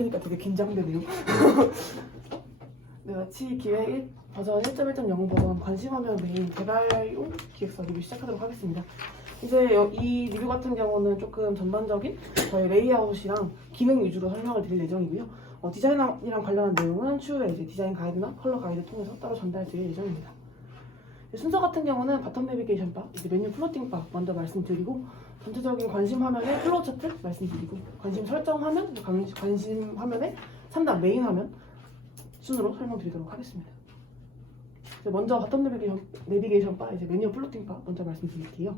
처음이니까 되게 긴장되네요. 네, 마치 기획 버전 1.1.0 버전 관심하면 메인 개발용 기획서 리뷰 시작하도록 하겠습니다. 이제 이 리뷰 같은 경우는 조금 전반적인 저희 레이아웃이랑 기능 위주로 설명을 드릴 예정이고요. 디자인이랑 관련한 내용은 추후에 이제 디자인 가이드나 컬러 가이드 통해서 따로 전달드릴 예정입니다. 순서 같은 경우는 바텀 내비게이션 바, 이제 메뉴 플로팅 바 먼저 말씀드리고, 전체적인 관심 화면의 플로우 차트 말씀드리고, 관심 설정 화면, 관심 화면의 3단 메인 화면 순으로 설명드리도록 하겠습니다. 먼저 바텀 내비게이션 바, 이제 메뉴 플로팅 바 먼저 말씀드릴게요.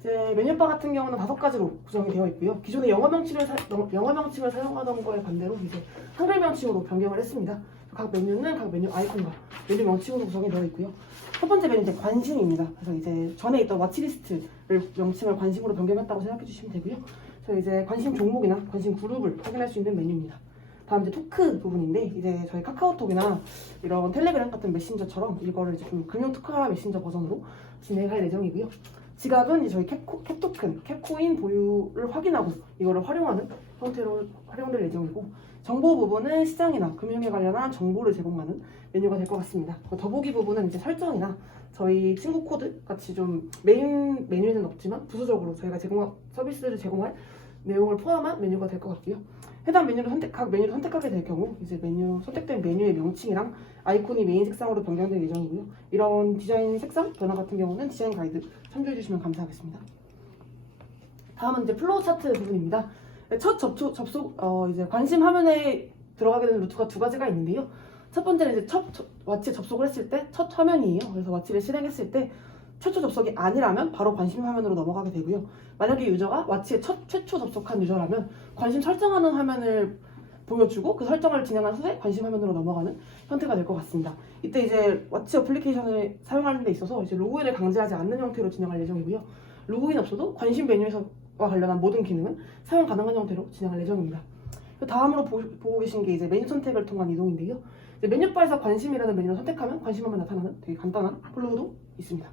이제 메뉴바 같은 경우는 5가지로 구성이 되어 있고요. 기존에 영어 명칭을 사용하던 거에 반대로 이제 한글 명칭으로 변경을 했습니다. 각 메뉴는 각 메뉴 아이콘과 메뉴 명칭으로 구성이 되어 있고요. 첫 번째 메뉴는 이제 관심입니다. 그래서 이제 전에 있던 와치리스트를 명칭을 관심으로 변경했다고 생각해 주시면 되고요. 저희 이제 관심 종목이나 관심 그룹을 확인할 수 있는 메뉴입니다. 다음 이제 토크 부분인데, 이제 저희 카카오톡이나 이런 텔레그램 같은 메신저처럼 이거를 이제 좀 금융 특화 메신저 버전으로 진행할 예정이고요. 지갑은 이제 저희 캡토큰, 캡코인 보유를 확인하고 이거를 활용하는 형태로 활용될 예정이고, 정보 부분은 시장이나 금융에 관련한 정보를 제공하는 메뉴가 될 것 같습니다. 더보기 부분은 이제 설정이나 저희 친구 코드 같이 좀 메인 메뉴에는 없지만 부수적으로 저희가 서비스를 제공할 내용을 포함한 메뉴가 될 것 같고요. 해당 메뉴를 각 메뉴를 선택하게 될 경우 이제 선택된 메뉴의 명칭이랑 아이콘이 메인 색상으로 변경될 예정이고요. 이런 디자인 색상 변화 같은 경우는 디자인 가이드 참조해 주시면 감사하겠습니다. 다음은 이제 플로우 차트 부분입니다. 첫 이제 관심 화면에 들어가게 되는 루트가 2가지가 있는데요. 첫 번째는 이제 와치에 접속을 했을 때 첫 화면이에요. 그래서 와치를 실행했을 때 최초 접속이 아니라면 바로 관심 화면으로 넘어가게 되고요. 만약에 유저가 와치에 최초 접속한 유저라면 관심 설정하는 화면을 보여주고 그 설정을 진행한 후에 관심 화면으로 넘어가는 형태가 될 것 같습니다. 이때 이제 와치 어플리케이션을 사용하는 데 있어서 이제 로그인을 강제하지 않는 형태로 진행할 예정이고요. 로그인 없어도 관심 메뉴에서와 관련한 모든 기능은 사용 가능한 형태로 진행할 예정입니다. 다음으로 보고 계신 게 이제 메뉴 선택을 통한 이동인데요. 이제 메뉴바에서 관심이라는 메뉴를 선택하면 관심 화면 나타나는 되게 간단한 플로우도 있습니다.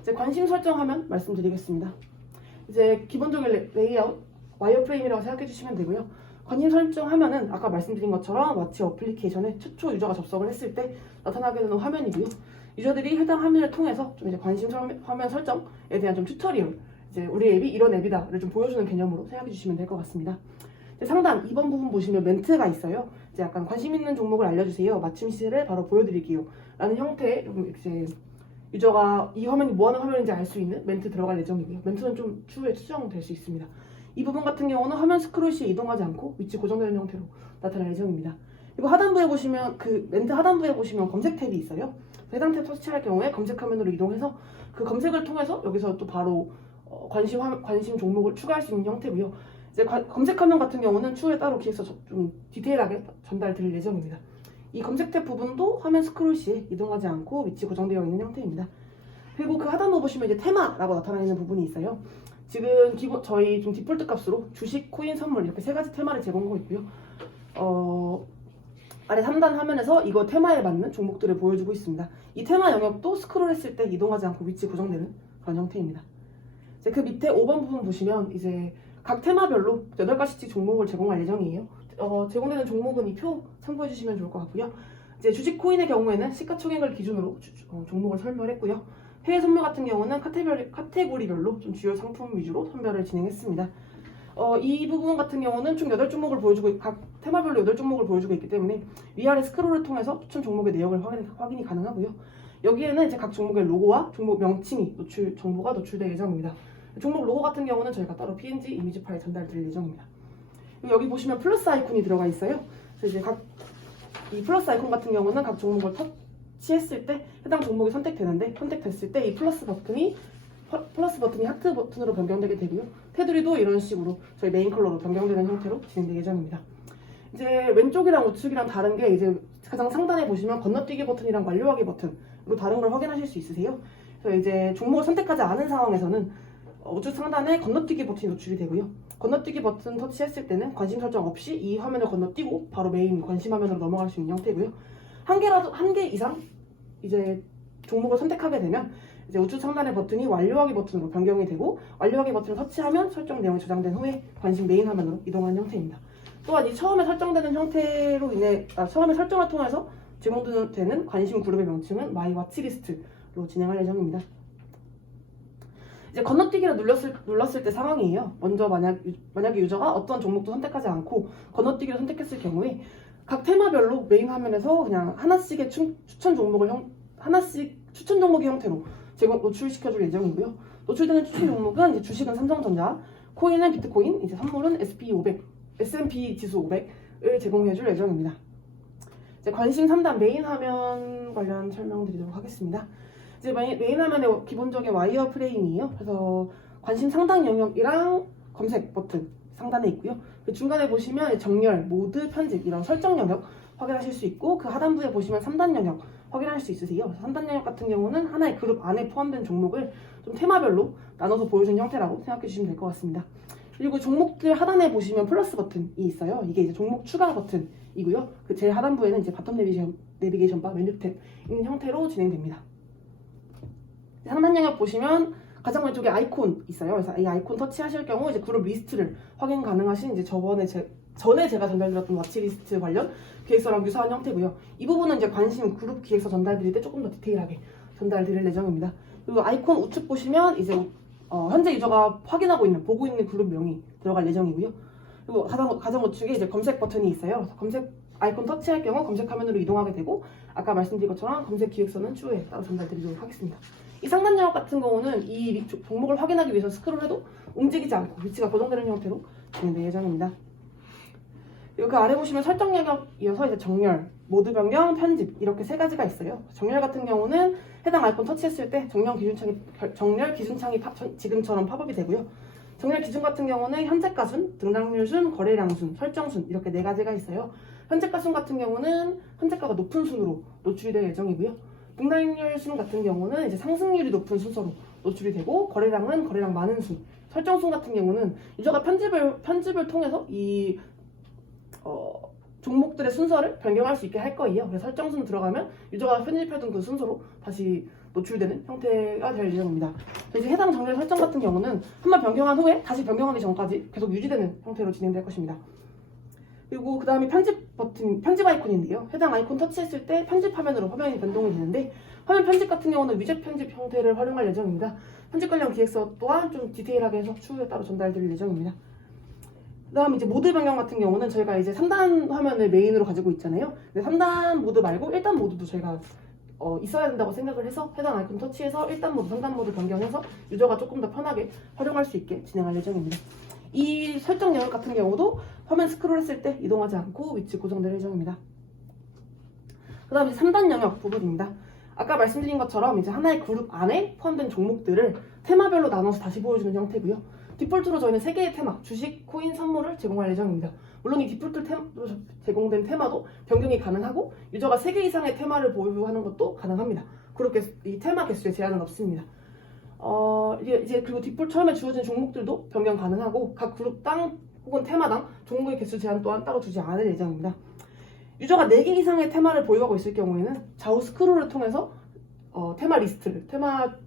이제 관심 설정 화면 말씀드리겠습니다. 이제 기본적인 레이아웃 와이어프레임이라고 생각해 주시면 되고요. 관심 설정 화면은 아까 말씀드린 것처럼 와치 어플리케이션에 최초 유저가 접속을 했을 때 나타나게 되는 화면이고요. 유저들이 해당 화면을 통해서 좀 이제 관심 화면 설정에 대한 좀 튜토리얼, 이제 우리 앱이 이런 앱이다를 좀 보여주는 개념으로 생각해 주시면 될 것 같습니다. 상단 2번 부분 보시면 멘트가 있어요. 이제 약간 관심 있는 종목을 알려주세요. 맞춤 시세를 바로 보여드릴게요. 라는 형태의 이제 유저가 이 화면이 뭐하는 화면인지 알 수 있는 멘트 들어갈 예정이고요. 멘트는 좀 추후에 수정될 수 있습니다. 이 부분 같은 경우는 화면 스크롤 시에 이동하지 않고 위치 고정되는 형태로 나타날 예정입니다. 그리고 하단부에 보시면 멘트 하단부에 보시면 검색 탭이 있어요. 해당 탭 터치할 경우에 검색 화면으로 이동해서 그 검색을 통해서 여기서 또 바로 관심 종목을 추가할 수 있는 형태고요. 이제 검색 화면 같은 경우는 추후에 따로 기획서 좀 디테일하게 전달 드릴 예정입니다. 이 검색 탭 부분도 화면 스크롤 시에 이동하지 않고 위치 고정되어 있는 형태입니다. 그리고 그 하단부 보시면 이제 테마라고 나타나 있는 부분이 있어요. 지금 저희 좀 디폴트 값으로 주식, 코인, 선물 이렇게 3가지 테마를 제공하고 있고요. 아래 3단 화면에서 이거 테마에 맞는 종목들을 보여주고 있습니다. 이 테마 영역도 스크롤했을 때 이동하지 않고 위치 고정되는 그런 형태입니다. 이제 그 밑에 5번 부분 보시면 이제 각 테마별로 8가지씩 종목을 제공할 예정이에요. 제공되는 종목은 이 표 참고해 주시면 좋을 것 같고요. 이제 주식 코인의 경우에는 시가총액을 기준으로 종목을 선별했고요. 해외 선물 같은 경우는 카테고리별로 좀 주요 상품 위주로 선별을 진행했습니다. 이 부분 같은 경우는 총 8종목을 보여주고 각 테마별로 8종목을 보여주고 있기 때문에 위아래 스크롤을 통해서 추천 종목의 내역을 확인이 가능하고요. 여기에는 이제 각 종목의 로고와 종목 명칭이 정보가 노출될 예정입니다. 종목 로고 같은 경우는 저희가 따로 PNG 이미지 파일 전달드릴 예정입니다. 여기 보시면 플러스 아이콘이 들어가 있어요. 그래서 이제 이 플러스 아이콘 같은 경우는 각 종목을 터치했을 때 해당 종목이 선택되는데, 선택됐을 때 이 플러스 버튼이 하트 버튼으로 변경되게 되고요. 테두리도 이런 식으로 저희 메인 컬러로 변경되는 형태로 진행될 예정입니다. 이제 왼쪽이랑 우측이랑 다른 게 이제 가장 상단에 보시면 건너뛰기 버튼이랑 완료하기 버튼으로 다른 걸 확인하실 수 있으세요. 그래서 이제 종목을 선택하지 않은 상황에서는 우측 상단에 건너뛰기 버튼이 노출이 되고요. 건너뛰기 버튼 터치했을 때는 관심 설정 없이 이 화면을 건너뛰고 바로 메인 관심 화면으로 넘어갈 수 있는 형태고요. 한 개 이상 이제 종목을 선택하게 되면 이제 우측 상단의 버튼이 완료하기 버튼으로 변경이 되고, 완료하기 버튼을 터치하면 설정 내용이 저장된 후에 관심 메인 화면으로 이동하는 형태입니다. 또한 이 처음에 설정되는 형태로 인해 처음에 설정을 통해서 제공되는 관심 그룹의 명칭은 마이 와치리스트로 진행할 예정입니다. 이제 건너뛰기를 눌렀을 때 상황이에요. 먼저 만약에 유저가 어떤 종목도 선택하지 않고 건너뛰기를 선택했을 경우에 각 테마별로 메인 화면에서 그냥 하나씩의 추천 종목의 형태로 노출시켜줄 예정이고요. 노출되는 추천 종목은 이제 주식은 삼성전자, 코인은 비트코인, 이제 선물은 S&P 지수 500을 제공해줄 예정입니다. 이제 관심 3단 메인 화면 관련 설명드리도록 하겠습니다. 이제 메인 화면의 기본적인 와이어 프레임이에요. 그래서 관심 상단 영역이랑 검색 버튼 상단에 있고요. 그 중간에 보시면 정렬, 모드, 편집 이런 설정 영역 확인하실 수 있고 그 하단부에 보시면 3단 영역 확인할 수 있으세요. 3단 영역 같은 경우는 하나의 그룹 안에 포함된 종목을 좀 테마별로 나눠서 보여주는 형태라고 생각해 주시면 될 것 같습니다. 그리고 종목들 하단에 보시면 플러스 버튼이 있어요. 이게 이제 종목 추가 버튼이고요. 그 제일 하단부에는 이제 바텀 내비게이션 바 메뉴 탭 있는 형태로 진행됩니다. 상단 영역 보시면 가장 왼쪽에 아이콘 있어요. 그래서 이 아이콘 터치하실 경우 이제 그룹 리스트를 확인 가능하신 이제 전에 제가 전달드렸던 와치리스트 관련 기획서랑 유사한 형태고요. 이 부분은 이제 관심 그룹 기획서 전달드릴 때 조금 더 디테일하게 전달드릴 예정입니다. 그리고 아이콘 우측 보시면 이제 현재 유저가 보고 있는 그룹 명이 들어갈 예정이고요. 그리고 가장 우측에 이제 검색 버튼이 있어요. 그래서 검색 아이콘 터치할 경우 검색 화면으로 이동하게 되고 아까 말씀드린 것처럼 검색 기획서는 추후에 따로 전달드리도록 하겠습니다. 이 상단 영역 같은 경우는 이 종목을 확인하기 위해서 스크롤해도 움직이지 않고 위치가 고정되는 형태로 진행될 예정입니다. 그리고 그 아래 보시면 설정 영역이어서 이제 정렬, 모드 변경, 편집 이렇게 세 가지가 있어요. 정렬 같은 경우는 해당 아이콘 터치했을 때 정렬 기준창이 지금처럼 팝업이 되고요. 정렬 기준 같은 경우는 현재가 순, 등락률 순, 거래량 순, 설정 순 이렇게 네 가지가 있어요. 현재가 순 같은 경우는 현재가가 높은 순으로 노출이 될 예정이고요. 등락률 순 같은 경우는 이제 상승률이 높은 순서로 노출이 되고 거래량은 거래량 많은 순, 설정 순 같은 경우는 유저가 편집을 통해서 이 종목들의 순서를 변경할 수 있게 할 거예요. 그래서 설정 순 들어가면 유저가 편집해둔 그 순서로 다시 노출되는 형태가 될 예정입니다. 이제 해당 정렬 설정 같은 경우는 한번 변경한 후에 다시 변경하기 전까지 계속 유지되는 형태로 진행될 것입니다. 그리고 그 다음에 편집 아이콘인데요. 해당 아이콘 터치했을 때 편집 화면으로 화면이 변동이 되는데 화면 편집 같은 경우는 위젯 편집 형태를 활용할 예정입니다. 편집 관련 기획서 또한 좀 디테일하게 해서 추후에 따로 전달드릴 예정입니다. 그 다음 이제 모드 변경 같은 경우는 저희가 이제 3단 화면을 메인으로 가지고 있잖아요. 근데 3단 모드 말고 1단 모드도 저희가 있어야 된다고 생각을 해서 해당 아이콘 터치해서 1단 모드, 3단 모드 변경해서 유저가 조금 더 편하게 활용할 수 있게 진행할 예정입니다. 이 설정 영역 같은 경우도 화면 스크롤했을 때 이동하지 않고 위치 고정될 예정입니다. 그 다음 이제 3단 영역 부분입니다. 아까 말씀드린 것처럼 이제 하나의 그룹 안에 포함된 종목들을 테마별로 나눠서 다시 보여주는 형태고요. 디폴트로 저희는 3개의 테마, 주식, 코인, 선물을 제공할 예정입니다. 물론 이 디폴트로 제공된 테마도 변경이 가능하고 유저가 3개 이상의 테마를 보유하는 것도 가능합니다. 그렇게 이 테마 개수에 제한은 없습니다. 이제 그리고 디폴트 처음에 주어진 종목들도 변경 가능하고 각 그룹당 혹은 테마당 종목의 개수 제한 또한 따로 두지 않을 예정입니다. 유저가 4개 이상의 테마를 보유하고 있을 경우에는 좌우 스크롤을 통해서 테마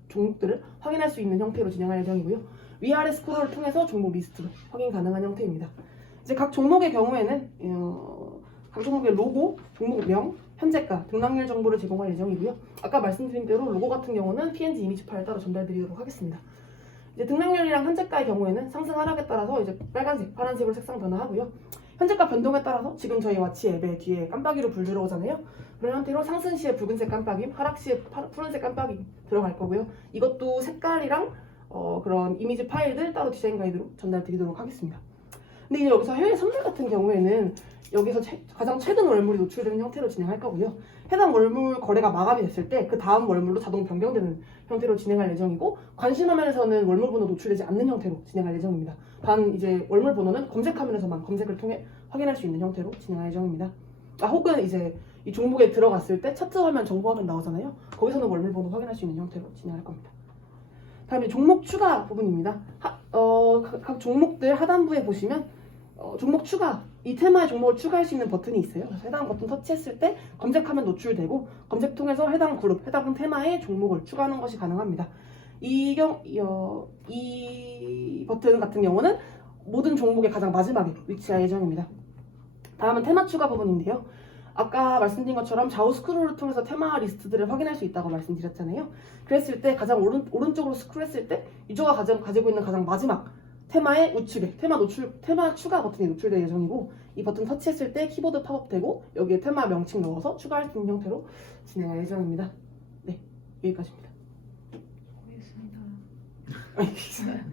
종목들을 확인할 수 있는 형태로 진행할 예정이고요. 위아래 스크롤을 통해서 종목 리스트를 확인 가능한 형태입니다. 이제 각 종목의 경우에는 각 종목의 로고, 종목명, 현재가, 등락률 정보를 제공할 예정이고요. 아까 말씀드린 대로 로고 같은 경우는 PNG 이미지 파일 따로 전달드리도록 하겠습니다. 이제 등락률이랑 현재가의 경우에는 상승 하락에 따라서 이제 빨간색, 파란색으로 색상 변화하고요. 현재가 변동에 따라서 지금 저희 와치 앱에 뒤에 깜빡이로 불 들어오잖아요. 그런 형태로 상승 시에 붉은색 깜빡임, 하락 시에 푸른색 깜빡임 들어갈 거고요. 이것도 색깔이랑 그런 이미지 파일들 따로 디자인 가이드로 전달드리도록 하겠습니다. 근데 이제 여기서 해외 선물 같은 경우에는 여기서 가장 최근 월물이 노출되는 형태로 진행할 거고요. 해당 월물 거래가 마감이 됐을 때 그 다음 월물로 자동 변경되는 형태로 진행할 예정이고 관심 화면에서는 월물 번호 노출되지 않는 형태로 진행할 예정입니다. 단 이제 월물 번호는 검색 화면에서만 검색을 통해 확인할 수 있는 형태로 진행할 예정입니다. 혹은 이제 이 종목에 들어갔을 때 차트 화면 정보 화면 나오잖아요. 거기서는 월물 번호 확인할 수 있는 형태로 진행할 겁니다. 다음에 종목 추가 부분입니다. 각 종목들 하단부에 보시면 종목 추가, 이 테마의 종목을 추가할 수 있는 버튼이 있어요. 그래서 해당 버튼 터치했을 때 검색하면 노출되고 검색 통해서 해당 그룹, 해당 테마의 종목을 추가하는 것이 가능합니다. 이 버튼 같은 경우는 모든 종목의 가장 마지막에 위치할 예정입니다. 다음은 테마 추가 부분인데요. 아까 말씀드린 것처럼 좌우 스크롤을 통해서 테마 리스트들을 확인할 수 있다고 말씀드렸잖아요. 그랬을 때 가장 오른쪽으로 스크롤했을 때 유저가 가지고 있는 가장 마지막 테마의 우측에 테마 추가 버튼이 노출될 예정이고, 이 버튼 터치했을 때 키보드 팝업되고 여기에 테마 명칭 넣어서 추가할 수 있는 형태로 진행할 예정입니다. 네, 여기까지입니다. 알겠습니다.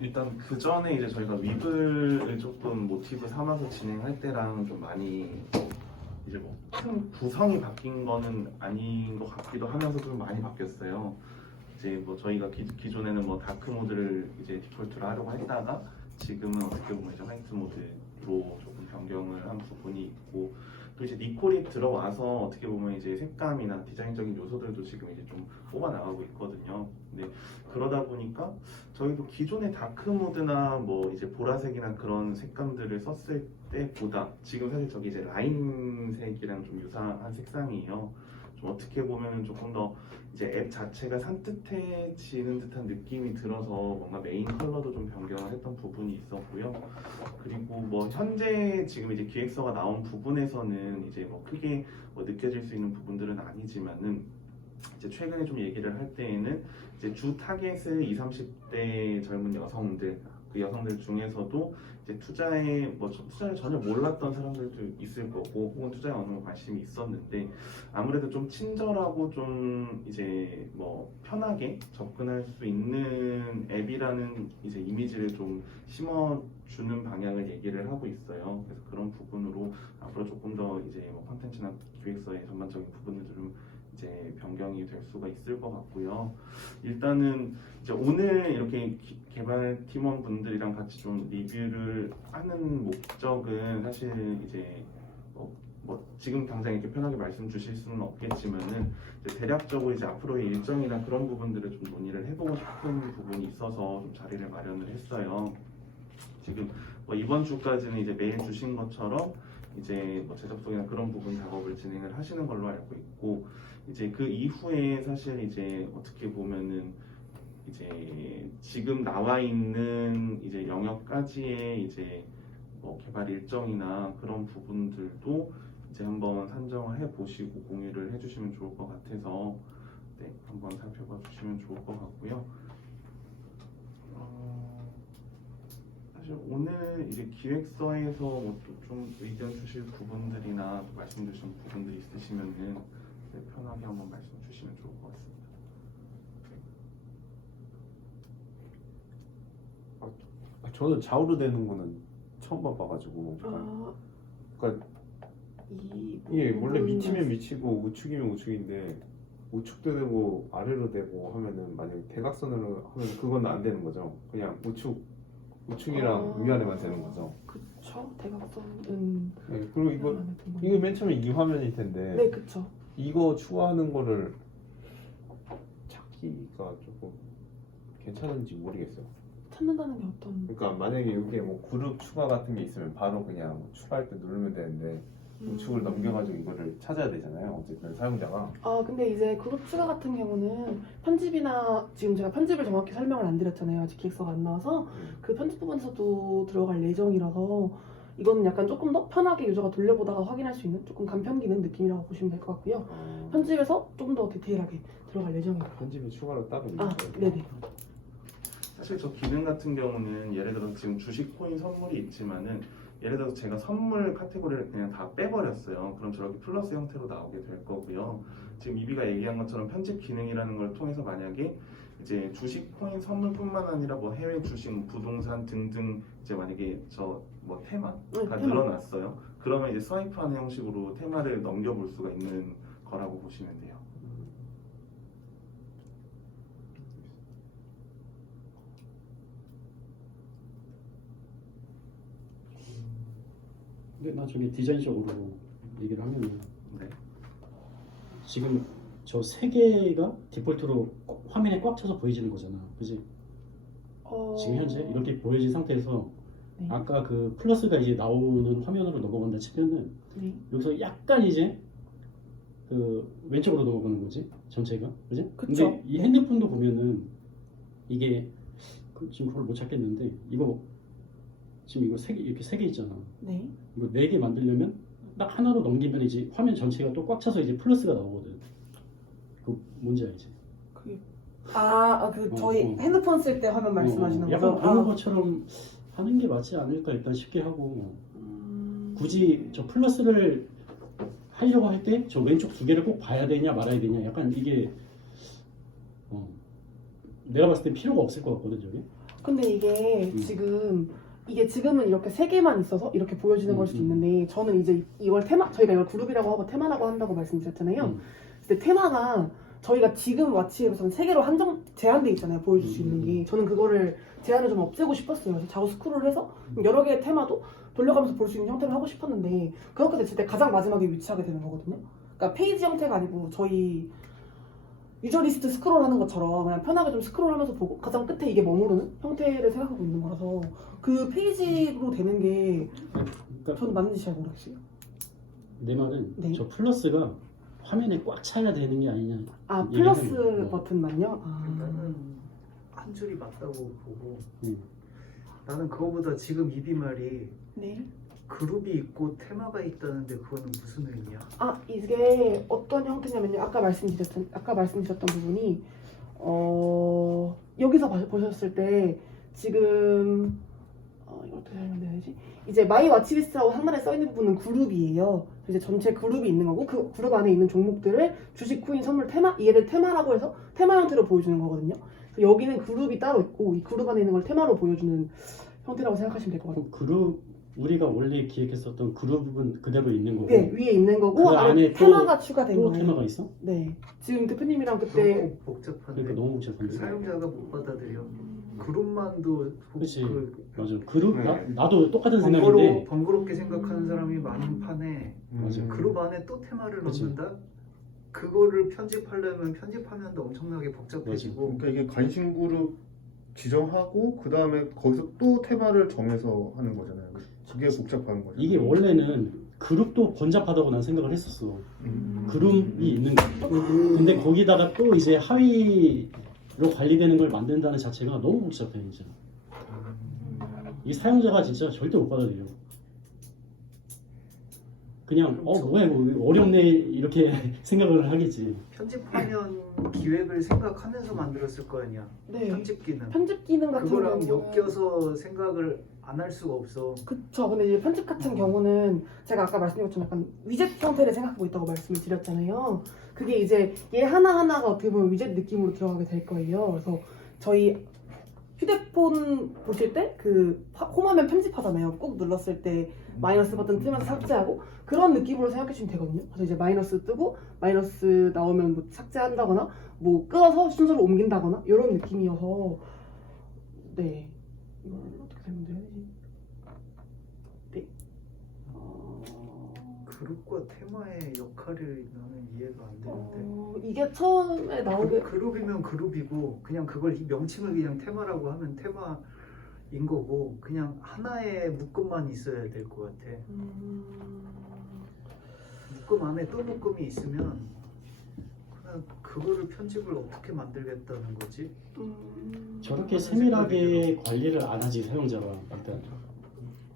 일단 그 전에 이제 저희가 위브를 조금 모티브 삼아서 진행할 때랑 좀 많이 이제 뭐 구성이 바뀐 거는 아닌 것 같기도 하면서 좀 많이 바뀌었어요. 이제 뭐 저희가 기존에는 뭐 다크 모드를 이제 디폴트로 하려고 했다가 지금은 어떻게 보면 이제 화이트 모드로 조금 변경을 한 부분이 있고, 또 이제 니콜이 들어와서 어떻게 보면 이제 색감이나 디자인적인 요소들도 지금 이제 좀 뽑아 나가고 있거든요. 근데 그러다 보니까 저희도 기존의 다크 모드나 뭐 이제 보라색이나 그런 색감들을 썼을 때보다 지금 사실 저기 이제 라인색이랑 좀 유사한 색상이에요. 좀 어떻게 보면 조금 더 이제 앱 자체가 산뜻해지는 듯한 느낌이 들어서 뭔가 메인 컬러도 좀 변경을 했던 부분이 있었고요. 그리고 뭐 현재 지금 이제 기획서가 나온 부분에서는 이제 뭐 크게 뭐 느껴질 수 있는 부분들은 아니지만은 이제 최근에 좀 얘기를 할 때에는 이제 주 타겟을 20, 30대 젊은 여성들, 그 여성들 중에서도 이제 투자를 전혀 몰랐던 사람들도 있을 거고, 혹은 투자에 어느 정도 관심이 있었는데 아무래도 좀 친절하고 좀 이제 뭐 편하게 접근할 수 있는 앱이라는 이제 이미지를 좀 심어주는 방향을 얘기를 하고 있어요. 그래서 그런 부분으로 앞으로 조금 더 이제 뭐 콘텐츠나 기획서의 전반적인 부분들을 좀 이제 변경이 될 수가 있을 것 같고요. 일단은 이제 오늘 이렇게 개발 팀원분들이랑 같이 좀 리뷰를 하는 목적은 사실 이제 뭐 지금 당장 이렇게 편하게 말씀 주실 수는 없겠지만은 이제 대략적으로 이제 앞으로의 일정이나 그런 부분들을 좀 논의를 해보고 싶은 부분이 있어서 좀 자리를 마련을 했어요. 지금 뭐 이번 주까지는 이제 메일 주신 것처럼 이제 뭐 제작성이나 그런 부분 작업을 진행을 하시는 걸로 알고 있고, 이제 그 이후에 사실 이제 어떻게 보면은 이제 지금 나와 있는 이제 영역까지의 이제 뭐 개발 일정이나 그런 부분들도 이제 한번 산정을 해 보시고 공유를 해주시면 좋을 것 같아서 네, 한번 살펴봐 주시면 좋을 것 같고요. 사실 오늘 이제 기획서에서 뭐좀 의견 주실 부분들이나 또 말씀 주신 부분들 있으시면은 네, 편하게 한번 말씀 주시면 좋을 것 같습니다. 저는 좌우로 되는 거는 처음 봐가지고, 그러니까 이게 원래 밑이면 밑이고 우측이면 우측인데 우측도 되고 아래로 되고 하면은 만약에 대각선으로 하면 그건 안 되는 거죠. 그냥 우측이랑 위아래만 되는 거죠. 그쵸. 대각선은 네, 그리고 이거 맨 처음에 이 화면일 텐데. 네, 그쵸. 이거 추가하는 거를 찾기가 조금 괜찮은지 모르겠어요. 찾는다는 게 어떤? 그러니까 만약에 여기에 뭐 그룹 추가 같은 게 있으면 바로 그냥 추가할 때 누르면 되는데 우측을 넘겨가지고 이거를 찾아야 되잖아요. 어쨌든 사용자가. 근데 이제 그룹 추가 같은 경우는 편집이나 지금 제가 편집을 정확히 설명을 안 드렸잖아요. 아직 기획서가 안 나와서 그 편집 부분에서도 들어갈 예정이라서 이거는 약간 조금 더 편하게 유저가 돌려보다가 확인할 수 있는 조금 간편 기능 느낌이라고 보시면 될 것 같고요. 편집에서 좀 더 디테일하게 들어갈 예정입니다. 편집은 추가로 따로 있는 거예요. 네네. 사실 저 기능 같은 경우는 예를 들어서 지금 주식 코인 선물이 있지만은 예를 들어서 제가 선물 카테고리를 그냥 다 빼버렸어요. 그럼 저렇게 플러스 형태로 나오게 될 거고요. 지금 이비가 얘기한 것처럼 편집 기능이라는 걸 통해서 만약에 이제 주식 코인 선물뿐만 아니라 뭐 해외 주식, 부동산 등등 이제 만약에 저 뭐 테마가 늘어났어요. 그러면 이제 스와이프하는 형식으로 테마를 넘겨볼 수가 있는 거라고 보시면 돼요. 근데 나중에 디자인적으로 얘기를 하면은 네. 지금 저 세 개가 디폴트로 화면에 꽉 차서 보여지는 거잖아, 그지? 지금 현재 이렇게 보여진 상태에서 네. 아까 그 플러스가 이제 나오는 화면으로 넘어간다 치면은 네. 여기서 약간 이제 그 왼쪽으로 넘어가는 거지, 전체가, 그지? 그쵸. 근데 이 핸드폰도 보면은 이게 지금 그걸 못 찾겠는데 이거 지금 이거 이렇게 세 개 있잖아. 네. 이거 4개 만들려면 딱 하나로 넘기면 이제 화면 전체가 또 꽉 차서 이제 플러스가 나오거든. 그 뭔지 알지? 저희 핸드폰 쓸 때 화면 말씀하시는 거죠? 약간 그런 것처럼 하는 게 맞지 않을까 일단 싶게 하고 굳이 저 플러스를 하려고 할 때 저 왼쪽 2개를 꼭 봐야 되냐 말아야 되냐 약간 이게 내가 봤을 때 필요가 없을 것 같거든 저게. 근데 이게 지금은 이렇게 3개만 있어서 이렇게 보여지는 걸 수도 있는데 저는 이제 이걸 저희가 이걸 그룹이라고 하고 테마라고 한다고 말씀드렸잖아요. 근데 테마가 저희가 지금 와치에서는 3개로 제한돼 있잖아요. 보여줄 수 있는 게. 저는 그거를 제한을 좀 없애고 싶었어요. 그래서 좌우 스크롤을 해서 여러 개의 테마도 돌려가면서 볼 수 있는 형태를 하고 싶었는데 그렇게 됐을 때 가장 마지막에 위치하게 되는 거거든요. 그러니까 페이지 형태가 아니고 저희 유저리스트 스크롤하는 것처럼 그냥 편하게 좀 스크롤하면서 보고 가장 끝에 이게 머무르는 형태를 생각하고 있는 거라서 그 페이지로 되는 게 그러니까 저는 맞는지 잘 모르겠어요. 내 말은 네. 저 플러스가 화면에 꽉 차야 되는 게 아니냐. 플러스 얘기하는 거. 버튼만요? 나는 한 줄이 맞다고 보고 음. 나는 그거보다 지금 이비 말이 네. 그룹이 있고 테마가 있다는데 그거는 무슨 의미야? 이게 어떤 형태냐면요. 아까 말씀드렸던 부분이 여기서 보셨을 때 지금 이거 어떻게 설명해야 되지? 이제 마이 와치리스트라고 상단에 써 있는 부분은 그룹이에요. 이제 전체 그룹이 있는 거고 그 그룹 안에 있는 종목들을 주식, 코인, 선물, 테마 얘를 테마라고 해서 테마 형태로 보여주는 거거든요. 그래서 여기는 그룹이 따로 있고 이 그룹 안에 있는 걸 테마로 보여주는 형태라고 생각하시면 될 것 같아요. 그룹 우리가 원래 기획했었던 그룹은 그대로 있는 거고. 네, 위에 있는 거고 그 안에 안에 테마가 추가된 또 거예요. 테마가 있어? 네. 지금 대표님이랑 그때 너무 복잡한데 그러니까 너무 그 복잡한데. 사용자가 못 받아들여. 그룹만도 그치. 그 맞아. 그룹 네. 나도 똑같은 생각인데. 번거롭게 생각하는 사람이 많은 판에 맞아. 그룹 안에 또 테마를 그치. 넣는다? 그거를 편집하려면 편집하면도 엄청나게 복잡해지고 그러니까 이게 관심 그룹 지정하고 그 다음에 거기서 또 테마를 정해서 하는 거잖아요. 그게 복잡한 거죠. 이게 원래는 그룹도 번잡하다고 난 생각을 했었어. 그룹이 있는 거. 근데 거기다가 또 이제 하위로 관리되는 걸 만든다는 자체가 너무 복잡해 진짜. 이 사용자가 진짜 절대 못 받아들여. 그냥 뭐야 이거 어렵네 이렇게 생각을 하겠지. 편집하면 기획을 생각하면서 만들었을 거 아니야. 네. 편집기는 편집 기능 같은 그거랑 경우는 엮여서 생각을 안 할 수가 없어. 그쵸. 근데 이제 편집 같은 경우는 제가 아까 말씀드린 것처럼 약간 위젯 형태를 생각하고 있다고 말씀을 드렸잖아요. 그게 이제 얘 하나하나가 어떻게 보면 위젯 느낌으로 들어가게 될 거예요. 그래서 저희 휴대폰 보실 때 그 홈화면 편집하잖아요. 꾹 눌렀을 때 마이너스 버튼 뜨면서 삭제하고 그런 느낌으로 생각해 주시면 되거든요. 그래서 이제 마이너스 뜨고 마이너스 나오면 뭐 삭제한다거나 뭐 끌어서 순서를 옮긴다거나 이런 느낌이어서 네. 이걸 어떻게 설명드려야 되지? 네. 그룹과 테마의 역할을 나는 이해가 안 되는데. 이게 처음에 나오게 그룹이면 그룹이고 그냥 그걸 이 명칭을 그냥 테마라고 하면 테마인 거고 그냥 하나의 묶음만 있어야 될 것 같아. 묶음 안에 또 묶음이 있으면 그냥 그거를 편집을 어떻게 만들겠다는 거지? 저렇게 세밀하게 관리를 안 하지 사용자가 일단.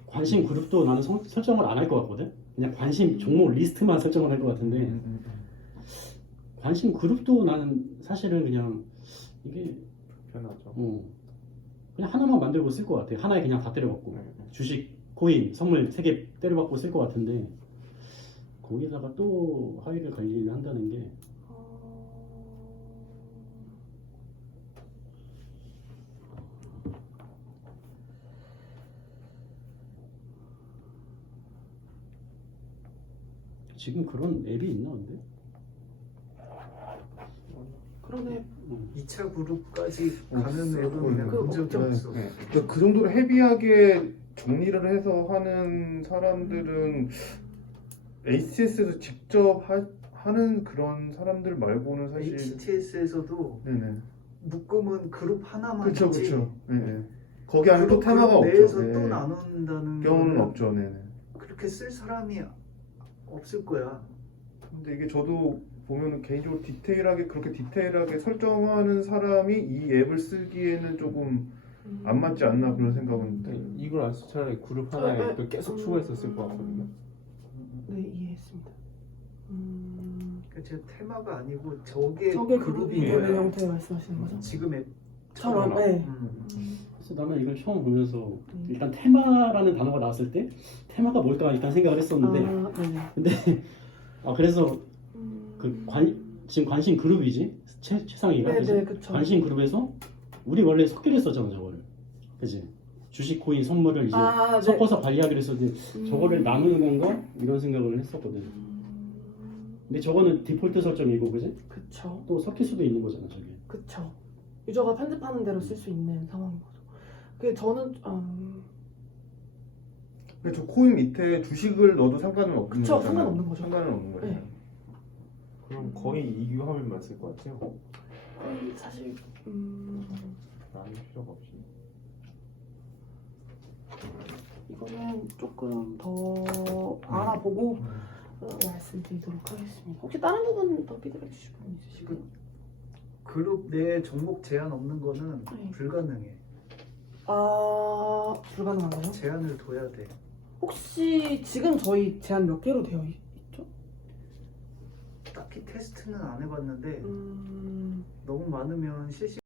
관심 그룹도 나는 설정을 안 할 것 같거든. 그냥 관심 종목 리스트만 설정을 할 것 같은데 관심 그룹도 나는 사실은 그냥 이게 편하죠. 그냥 하나만 만들고 쓸 것 같아. 하나에 그냥 다 때려박고 주식, 코인, 선물 3개 때려박고 쓸 것 같은데 거기다가 또 하위를 관리를 한다는 게 지금 그런 앱이 있나 근데? 그러네. 2차 그룹까지 가는 없어. 앱은 그냥 본 적이 네, 없어. 네. 그러니까 그 정도로 헤비하게 정리를 해서 하는 사람들은 HTS에서 직접 하는 그런 사람들 말고는 사실 HTS에서도 네네. 묶음은 그룹 하나만 그렇죠 있지. 그렇죠. 네네. 거기 안에 또 그룹 테마가 없죠. 내에서 네. 또 나눈다는 경우는 거는 없죠. 네네. 그렇게 쓸 사람이 없을 거야. 근데 이게 저도 보면 개인적으로 그렇게 디테일하게 설정하는 사람이 이 앱을 쓰기에는 조금 안 맞지 않나 그런 생각은 들어요. 이걸 안 쓰고 차라리 그룹 하나에 네, 또 계속 추가했었을 것 같거든요. 네, 이해했습니다. 그러니까 제 테마가 아니고 저게 저게 그룹인 그룹이 되는 거예요. 형태 말씀하시는 거죠? 지금 처럼, 앱처럼. 네. 그래서 나는 이걸 처음 보면서 일단 테마라는 단어가 나왔을 때 테마가 뭘까 일단 생각을 했었는데 네네. 그래서 음, 지금 관심 그룹이지 최상위가 그지? 네네, 그쵸. 관심 그룹에서 우리 원래 섞기로 했었잖아 저거를 그지? 주식 코인 선물을 이제 네. 섞어서 관리하기로 했었는데 저거를 나누는 건가 이런 생각을 했었거든. 근데 저거는 디폴트 설정이고 그지? 그쵸. 또 섞일 수도 있는 거잖아 저게. 그쵸. 유저가 편집하는 대로 쓸 수 있는 상황인 거죠. 그게 저는 근데 저 코인 밑에 주식을 넣어도 상관은 없는 그쵸, 거잖아요. 상관없는 거죠. 상관은 없는 거예요. 네. 그럼 거의 이 화면만 쓸 것 같아요. 거의 사실 나눌 필요가 없이. 이거는 조금 더 알아보고 말씀드리도록 하겠습니다. 혹시 다른 부분 더 피드백 주실 분 있으실까요? 그룹 내 종목 제한 없는 거는 네. 불가능해. 불가능한가요? 제한을 둬야 돼. 혹시 지금 저희 제한 몇 개로 되어 있죠? 딱히 테스트는 안 해봤는데 음... 너무 많으면 실시